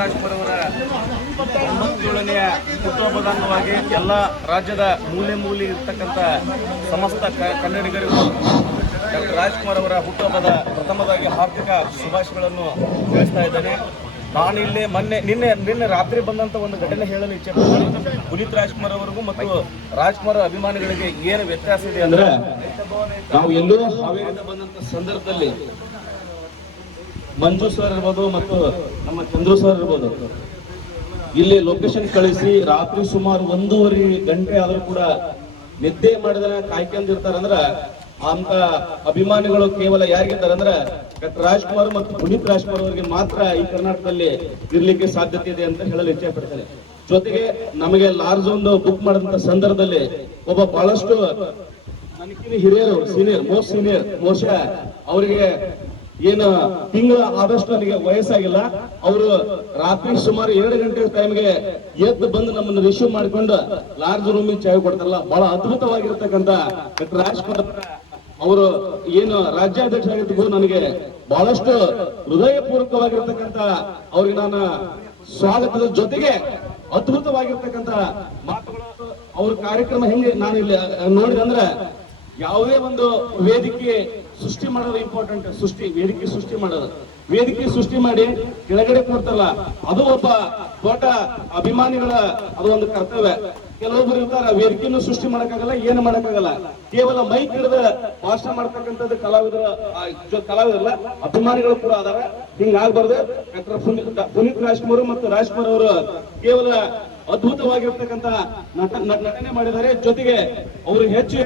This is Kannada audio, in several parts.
ರಾಜ್ಕುಮಾರ್ ಅವರ 97ನೆಯ ಹುಟ್ಟುಹಬ್ಬದ ಅಂಗವಾಗಿ ಎಲ್ಲ ರಾಜ್ಯದ ಮೂಲೆ ಇರ್ತಕ್ಕಂಥ ಸಮಸ್ತ ಕನ್ನಡಿಗರಿಗೂ ಡಾಕ್ಟರ್ ರಾಜ್ಕುಮಾರ್ ಅವರ ಹುಟ್ಟುಹಬ್ಬದ ಪ್ರಥಮವಾಗಿ ಹಾರ್ದಿಕ ಶುಭಾಶಯಗಳನ್ನು ತಿಳಿಸ್ತಾ ಇದ್ದೇನೆ. ನಾನಿಲ್ಲಿ ನಿನ್ನೆ ರಾತ್ರಿ ಬಂದಂತ ಒಂದು ಘಟನೆ ಹೇಳಲು ಇಚ್ಛೆ ಪಡ್ತೀನಿ. ಪುನೀತ್ ರಾಜ್ಕುಮಾರ್ ಅವರಿಗೂ ಮತ್ತು ರಾಜ್ಕುಮಾರ್ ಅಭಿಮಾನಿಗಳಿಗೆ ಏನು ವ್ಯತ್ಯಾಸ ಇದೆ ಅಂದ್ರೆ, ನಾವು ಎಲ್ಲೋ ಹಾವೇರಿಯಿಂದ ಬಂದಂತ ಸಂದರ್ಭದಲ್ಲಿ ಮಂಜು ಸರ್ ಇರ್ಬೋದು ಮತ್ತು ನಮ್ಮ ಚಂದ್ರು ಸರ್ ಇರ್ಬೋದು, ಇಲ್ಲಿ ಲೊಕೇಶನ್ ಕಳಿಸಿ ರಾತ್ರಿ ಸುಮಾರು 1.5 ಗಂಟೆ ಆದ್ರೂ ಕೂಡ ನಿದ್ದೆ ಮಾಡಿದ್ರೆ ಕಾಯ್ಕೊಂಡಿರ್ತಾರಂದ್ರ ಅಂತ ಅಭಿಮಾನಿಗಳು ಕೇವಲ ಯಾರಿಗಿದ್ದಾರೆ ಅಂದ್ರೆ ಡಾಕ್ಟರ್ ರಾಜ್ಕುಮಾರ್ ಮತ್ತು ಪುನೀತ್ ರಾಜ್ಕುಮಾರ್ ಅವರಿಗೆ ಮಾತ್ರ ಈ ಕರ್ನಾಟಕದಲ್ಲಿ ಇರ್ಲಿಕ್ಕೆ ಸಾಧ್ಯತೆ ಇದೆ ಅಂತ ಹೇಳಲು ಇಚ್ಛೆ ಪಡ್ತೇನೆ. ಜೊತೆಗೆ ನಮಗೆ ಲಾರ್ಜ್ ಒಂದು ಬುಕ್ ಮಾಡಿದಂತ ಸಂದರ್ಭದಲ್ಲಿ ಒಬ್ಬ ಬಹಳಷ್ಟು ನನಗಿನ ಹಿರಿಯರು ಮೋಸ್ಟ್ ಸೀನಿಯರ್ ಬಹುಶಃ ಅವರಿಗೆ ಏನು ತಿಂಗಳ ಆದಷ್ಟು ನನಗೆ ವಯಸ್ಸಾಗಿಲ್ಲ, ಅವರು ರಾತ್ರಿ ಸುಮಾರು 2 ಗಂಟೆ ಟೈಮ್ಗೆ ಎದ್ದು ಬಂದು ನಮ್ಮನ್ನು ರಿಸೀವ್ ಮಾಡಿಕೊಂಡು ಲಾರ್ಜ್ ರೂಮಿಗೆ ಚಾಯ್ ಕೊಡ್ತಾರಲ್ಲ, ಬಹಳ ಅದ್ಭುತವಾಗಿರ್ತಕ್ಕಂಥ ಡಾಕ್ಟರ್ ರಾಜ್ಕುಮಾರ್ ಅವರು ಏನು ರಾಜ್ಯಾಧ್ಯಕ್ಷರಾಗಿದ್ದು ನನಗೆ ಬಹಳಷ್ಟು ಹೃದಯಪೂರ್ವಕವಾಗಿರ್ತಕ್ಕಂಥ ಅವ್ರಿಗೆ ನಾನು ಸ್ವಾಗತದ ಜೊತೆಗೆ ಅದ್ಭುತವಾಗಿರ್ತಕ್ಕಂಥ ಮಾತುಗಳು ಅವ್ರ ಕಾರ್ಯಕ್ರಮ ಹೆಂಗೆ ನಾನು ಇಲ್ಲಿ ನೋಡಿದಂದ್ರೆ, ಯಾವುದೇ ಒಂದು ವೇದಿಕೆ ಸೃಷ್ಟಿ ಮಾಡೋದು ಇಂಪಾರ್ಟೆಂಟ್. ವೇದಿಕೆ ಸೃಷ್ಟಿ ಮಾಡಿ ಕೆಳಗಡೆ ಕೊಡ್ತಾರಲ್ಲ, ಅದು ಒಬ್ಬ ದೊಡ್ಡ ಅಭಿಮಾನಿಗಳ ಅದು ಒಂದು ಕರ್ತವ್ಯ. ಕೆಲವೊಬ್ರು ಇರ್ತಾರ ವೇದಿಕೆಯನ್ನು ಸೃಷ್ಟಿ ಮಾಡಕ್ಕಾಗಲ್ಲ, ಏನು ಮಾಡಕ್ಕಾಗಲ್ಲ, ಕೇವಲ ಮೈಕ್ ಹಿಡಿದ ಭಾಷಣ ಮಾಡ್ತಕ್ಕಂಥದ್ದು ಕಲಾವಿದರಲ್ಲ, ಅಭಿಮಾನಿಗಳು ಕೂಡ ಅದಾರ. ಹಿಂಗಾಗ್ಬಾರ್ದು. ಡಾಕ್ಟರ್ ಪುನೀತ್ ರಾಜ್ಕುಮಾರ್ ಮತ್ತು ರಾಜ್ಕುಮಾರ್ ಅವರು ಕೇವಲ ಅದ್ಭುತವಾಗಿರ್ತಕ್ಕಂಥ ನಟನೆ ಮಾಡಿದ್ದಾರೆ. ಜೊತೆಗೆ ಅವರು ಹೆಚ್ಚು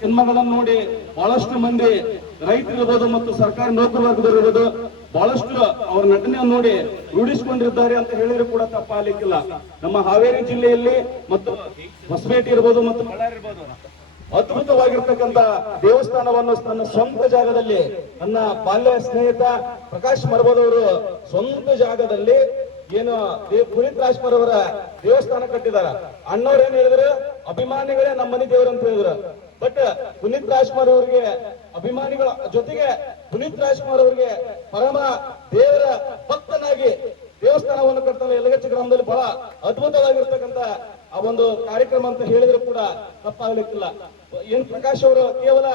ಸಿನಿಮಾಗಳನ್ನು ನೋಡಿ ಬಹಳಷ್ಟು ಮಂದಿ ರೈತರಿರ್ಬೋದು ಮತ್ತು ಸರ್ಕಾರಿ ನೌಕರ ವರ್ಗದವರಿರ್ಬೋದು ಬಹಳಷ್ಟು ಅವರ ನಟನೆಯನ್ನು ನೋಡಿ ರೂಢಿಸಿಕೊಂಡಿದ್ದಾರೆ ಅಂತ ಹೇಳಿದ್ರು ಕೂಡ ತಪ್ಪಾಗಲಿಕ್ಕಿಲ್ಲ. ನಮ್ಮ ಹಾವೇರಿ ಜಿಲ್ಲೆಯಲ್ಲಿ ಮತ್ತು ಹೊಸಪೇಟೆ ಇರ್ಬೋದು ಮತ್ತು ಬಳ್ಳಾರಿ ಇರ್ಬೋದು ಅದ್ಭುತವಾಗಿರ್ತಕ್ಕಂಥ ದೇವಸ್ಥಾನವನ್ನು ತನ್ನ ಸ್ವಂತ ಜಾಗದಲ್ಲಿ, ನನ್ನ ಬಾಲ್ಯ ಸ್ನೇಹಿತ ಪ್ರಕಾಶ್ ಮರಬೋದವರು ಸ್ವಂತ ಜಾಗದಲ್ಲಿ ಏನು ಪುನೀತ್ ರಾಜ್ಕುಮಾರ್ ಅವರ ದೇವಸ್ಥಾನ ಕಟ್ಟಿದಾರ. ಅಣ್ಣವ್ರು ಏನ್ ಹೇಳಿದ್ರು, ಅಭಿಮಾನಿಗಳೇ ನಮ್ಮ ಮನೆ ದೇವರು ಅಂತ ಹೇಳಿದ್ರು. ಬಟ್ ಪುನೀತ್ ರಾಜ್ಕುಮಾರ್ ಅವರಿಗೆ ಅಭಿಮಾನಿಗಳ ಜೊತೆಗೆ ಪುನೀತ್ ರಾಜ್ಕುಮಾರ್ ಅವರಿಗೆ ಪರಮ ದೇವರ ಭಕ್ತನಾಗಿ ದೇವಸ್ಥಾನವನ್ನು ಕಟ್ತಾರೆ ಯಲಗಚ್ಚ ಗ್ರಾಮದಲ್ಲಿ. ಬಹಳ ಅದ್ಭುತವಾಗಿರ್ತಕ್ಕಂಥ ಆ ಒಂದು ಕಾರ್ಯಕ್ರಮ ಅಂತ ಹೇಳಿದ್ರು ಕೂಡ ತಪ್ಪಾಗಲಿಕ್ಕಿಲ್ಲ. ಏನ್ ಪ್ರಕಾಶ್ ಅವರು ಕೇವಲ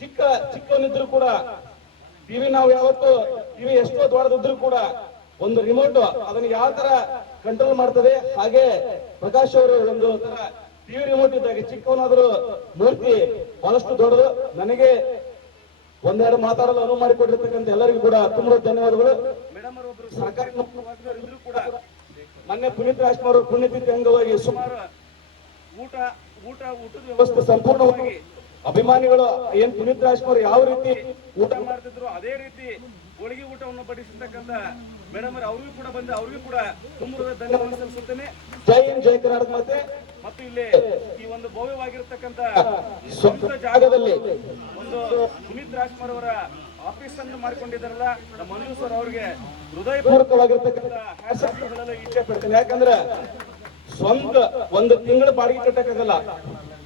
ಚಿಕ್ಕವನಿದ್ರು ಕೂಡ ಟಿವಿ, ನಾವು ಯಾವತ್ತು ಟಿವಿ ಎಷ್ಟೋ ದೊಡ್ಡದಿದ್ರು ಕೂಡ ಒಂದು ರಿಮೋಟ್ ಅದನ್ನ ಯಾವ ತರ ಕಂಟ್ರೋಲ್ ಮಾಡ್ತದೆ, ಹಾಗೆ ಪ್ರಕಾಶ್ ಅವರು ಒಂದು ತರ ಟಿವಿ ರಿಮೋಟ್ ಇದ್ದಾಗ ಚಿಕ್ಕವನಾದ್ರೂ ಮೂರ್ತಿ ಬಹಳಷ್ಟು ದೊಡ್ಡದು. ನನಗೆ ಒಂದೆರಡು ಮಾತಾಡಲು ಅನುವು ಮಾಡಿಕೊಟ್ಟಿರ್ತಕ್ಕಂಥ ಎಲ್ಲರಿಗೂ ಕೂಡ ತುಂಬಾ ಧನ್ಯವಾದಗಳು. ಮೇಡಮ್ ಅವರು ಒಬ್ರು ಸರ್ಕಾರಿ ನೌಕರರು ಕೂಡ ಮೊನ್ನೆ ಪುನೀತ್ ರಾಜ್ಕುಮಾರ್ ಪುಣ್ಯತಿಥಿ ಅಂಗವಾಗಿ ಸುಮಾರು ಊಟದ ವ್ಯವಸ್ಥೆ ಸಂಪೂರ್ಣವಾಗಿ ಅಭಿಮಾನಿಗಳು ಏನ್ ಪುನೀತ್ ರಾಜ್ಕುಮಾರ್ ಯಾವ ರೀತಿ ಊಟ ಮಾಡ್ತಿದ್ರು ಅದೇ ರೀತಿ ಹೋಳಿಗೆ ಊಟವನ್ನು ಬಡಿಸಿರ್ತಕ್ಕಂಥ ಮೇಡಮ್ ಅವ್ರಿಗೂ ಕೂಡ ಬಂದು ಅವ್ರಿಗೂ ಕೂಡ ತುಂಬಾ ಧನ್ಯವಾದ ಸಲ್ಲಿಸುತ್ತೇನೆ. ಜೈ ಹಿಂದ್, ಜೈ ಕರ್ನಾಟಕ ಮಾತೆ. ಮತ್ತು ಇಲ್ಲಿ ಈ ಒಂದು ಭವ್ಯವಾಗಿರ್ತಕ್ಕಂಥ ಸ್ವಂತ ಜಾಗದಲ್ಲಿ ಒಂದು ಪುನೀತ್ ರಾಜ್ಕುಮಾರ್ ಅವರ ಆಫೀಸ್ ಅನ್ನು ಮಾಡಿಕೊಂಡಿದ್ದಾರಲ್ಲ, ನಮ್ಮ ಮಂಜು ಸರ್ ಅವರಿಗೆ ಹೃದಯಪೂರ್ವಕವಾಗಿರ್ತಕ್ಕಂಥ ಇಚ್ಛೆ ಪಡ್ತೇನೆ. ಯಾಕಂದ್ರೆ ಸ್ವಂತ ಒಂದು ತಿಂಗಳ ಬಾಡಿಗೆ ಕಟ್ಟಕ್ಕಾಗಲ್ಲ.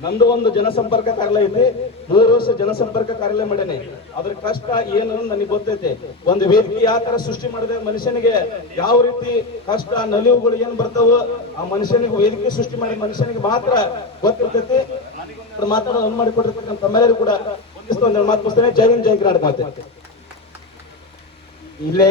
ನಂದು ಒಂದು ಜನಸಂಪರ್ಕ ಕಾರ್ಯಾಲಯ ಐತಿ, 3 ವರ್ಷ ಜನಸಂಪರ್ಕ ಕಾರ್ಯಾಲಯ ಮಾಡೇನೆ. ಅದ್ರ ಕಷ್ಟ ಏನು ನನಗೆ ಗೊತ್ತೈತೆ. ಒಂದು ವೇದಿಕೆ ಯಾವ ತರ ಸೃಷ್ಟಿ ಮಾಡಿದೆ, ಮನುಷ್ಯನಿಗೆ ಯಾವ ರೀತಿ ಕಷ್ಟ ನಲಿವುಗಳು ಏನ್ ಬರ್ತಾವ, ಆ ಮನುಷ್ಯನಿಗೆ ವೇದಿಕೆ ಸೃಷ್ಟಿ ಮಾಡಿ ಮನುಷ್ಯನಿಗೆ ಮಾತ್ರ ಗೊತ್ತಿರ್ತೈತಿ. ಮಾತಾಡೋದು ಮಾಡಿಕೊಟ್ಟಿರ್ತಕ್ಕಂಥ ತಮ್ಮೆಲ್ಲರೂ ಕೂಡ ಒಂದಿಷ್ಟು ಮಾತು ಮುಗಿಸ್ತೇನೆ. ಜೈ ಹಿಂದ್, ಜೈ ಕರ್ನಾಟಕ ಮಾತೆ. ಇಲ್ಲೇ